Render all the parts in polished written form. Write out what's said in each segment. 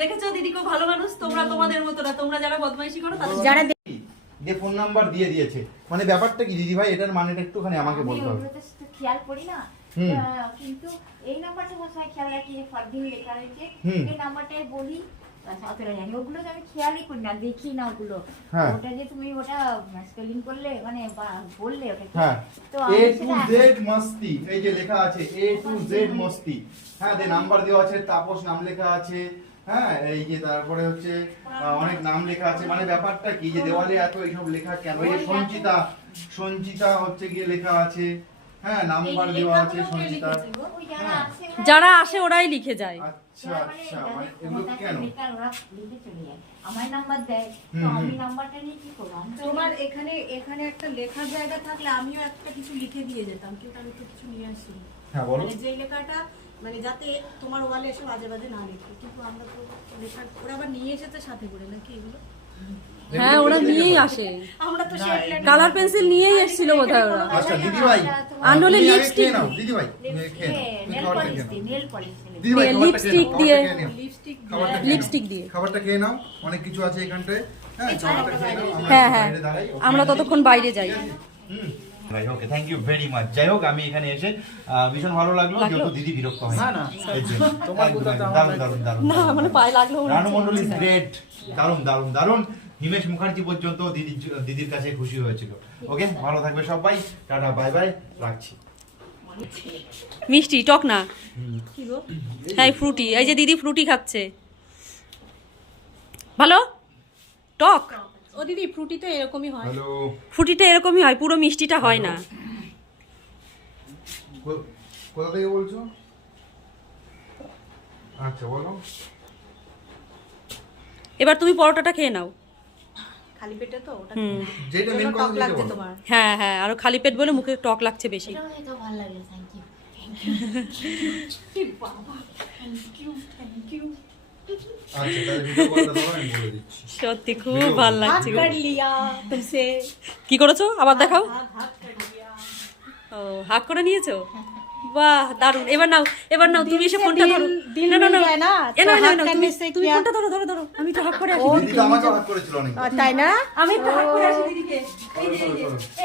দেখেছো দিদি খুব ভালো মানুষ। তোমরা তোমাদের মতো না, তোমরা যারা বদমাইশি করো তাদের যারা যে ফোন নাম্বার দিয়ে দিয়েছে, মানে ব্যাপারটা কি দিদি ভাই, এটার মানেটা একটুখানি আমাকে বলতে হবে। খেয়াল করি না, কিন্তু এই নাম্বারটা সবসময় খেয়াল রাখি যে ফারদিন লেখা রয়েছে, এই নাম্বারটাই বলি। জানি ওগুলো তো আমি খেয়ালই করি না, দেখি না ওগুলো। ওটা যে তুমি ওটা স্পেলিং করলে মানে বললে ওটা তো A to Z মস্তি, এই যে লেখা আছে A to Z মস্তি, হ্যাঁ যে নাম্বার দেওয়া আছে, তাপস নাম লেখা আছে, হ্যাঁ এই যে তারপরে হচ্ছে অনেক নাম লেখা আছে। মানে ব্যাপারটা কি যে দেওয়ালে এত এইসব লেখা কেন? এই সঞ্চিতা, সঞ্চিতা হচ্ছে গিয়ে লেখা আছে, হ্যাঁ নাম্বার দেওয়া আছে সঞ্চিতা। যারা আসে ওরাই লিখে যায়। আচ্ছা আচ্ছা, মানে এগুলো কেন? আমার নাম্বার দেয়, তো আমি নাম্বারটা নিয়ে কি করলাম? তোমার এখানে এখানে একটা লেখার জায়গা থাকলে আমিও একটা কিছু লিখে দিয়ে যেতাম, কিন্তু আমি তো কিছু নিয়ে আসি। হ্যাঁ বলো। মানে যে লেখাটা মানে যাতে তোমার ওয়ালে এসে বাজে বাজে না লিখে, কিন্তু আমরা তো লেখার ওরা আবার নিয়ে এসেছে সাথে করে নাকি এগুলো? হ্যাঁ ওরা নিয়েই আসে, আমরা তো সেই কালার পেন্সিল নিয়েই এসেছিল বোধহয় ওরা। আচ্ছা দিদি ভাই, আর নলে লিপস্টিক, নাও দিদি ভাই, নেল পলিশ দিদি ভাই লিপস্টিক দিয়ে, লিপস্টিক লিপস্টিক দিয়ে খাবারটা খেয়ে নাও, অনেক কিছু আছে এখানটায়। হ্যাঁ খাবারটা খেয়ে নাও, হ্যাঁ হ্যাঁ আমরা ততক্ষণ বাইরে যাই। ভাই ওকে, থ্যাংক ইউ ভেরি মাচ। যাই হোক আমি এখানে এসে ভীষণ ভালো লাগলো, যেহেতু দিদি বিরক্ত হয় না। না তোমার দারুণ দারুণ দারুণ না মানে পায়ে লাগলো। রানু মন্ডল ইজ গ্রেট, দারুণ দারুণ দারুণ। হিমেশ মুখার্জি পর্যন্ত দিদির কাছে খুশি হয়েছিল। ওকে ভালো থাকবে সবাই, টাটা বাই বাই, রাখছি। মিষ্টি টক না, হ্যাঁ ফ্রুটি, এই যে দিদি ফ্রুটি খাচ্ছে, ভালো টক। ও দিদি ফ্রুটি তো এরকমই হয়। হ্যালো, ফ্রুটিটা এরকমই হয়, পুরো মিষ্টিটা হয় না। কোথা থেকে বলছো? আচ্ছা বলো। এবার তুমি পরোটাটা খেয়ে নাও। খালি পেটে তো ওটা যেটা মেন টক কথা লাগছে বলো। তোমার। হ্যাঁ হ্যাঁ, আরো খালি পেট বলে মুখে টক লাগছে বেশি। তো ভালো লাগে, থ্যাংক ইউ। আচ্ছা তাহলে ভিডিও কলটা দাও, আমি বলে দিচ্ছি। সত্যি খুব ভালো লাগছে। कर लिया तुमसे, কি করেছো আবার দেখাও। हाथ कर लिया। ও হাক করে নিয়েছো, বাহ দারুন। এবার নাও, এবার নাও তুমি এসে ফোনটা ধরো। দিল না না না মিল যায় না, এ না তো না হাত না, करने से তুমি क्या? ফোনটা ধরো ধরো ধরো, আমি একটু হাক করে আসি। দিদি তো আমাকে হাত করেছিল অনেক। তাই না? আমি একটু হাক করে আসি দিদিকে। এই যে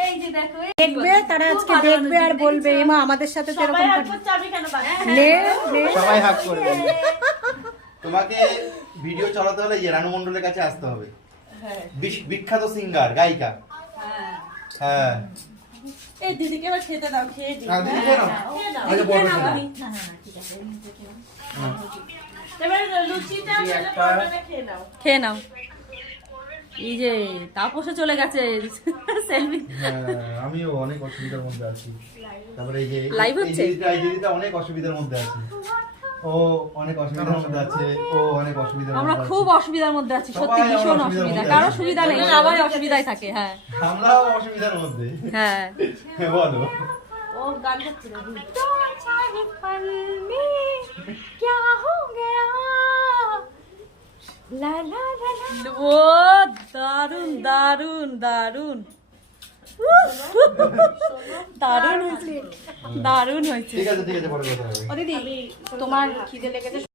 এই যে দেখো, দেখবে তারা আজকে দেখবে আর বলবে এমা আমাদের সাথে তো এরকম করে। আমি কেন বাদ? নে নে সবাই হাত করবে। তোমাকে ভিডিও চালাতে হলে এই রানু মন্ডলের কাছে আসতে হবে। হ্যাঁ, বিখ্যাত সিঙ্গার, গায়িকা। হ্যাঁ এই দিদিকে এবার খেতে দাও, খেয়ে দিই। দিদি খেয়ে নাও। আচ্ছা বড় না না ঠিক আছে, এবার লুচিটা পরোটাটা খেয়ে নাও, খেয়ে নাও। এই যে তাপসে চলে গেছে সেলফি। হ্যাঁ আমিও অনেক অসুবিধার মধ্যে আছি। তারপরে এই যে Live হচ্ছে? এই দিদিটা অনেক অসুবিধার মধ্যে আছে। ও অনেক অসুবিধার মধ্যে আছে, ও অনেক অসুবিধার মধ্যে আমরা আছে। খুব অসুবিধার মধ্যে আছি, সত্যি সবাই আমরা ভীষণ অসুবিধার অসুবিধা। মধ্যে কারো আছি। সুবিধা নেই, সবাই অসুবিধায় থাকে। হ্যাঁ আমরাও অসুবিধার মধ্যে। হ্যাঁ হ্যাঁ বলো। ও গান করছে না। ও দারুন দারুন দারুন দারুন হয়েছে, দারুন হয়েছে। ঠিক আছে পরে কথা হবে। ও দিদি তোমার খিদে লেগেছে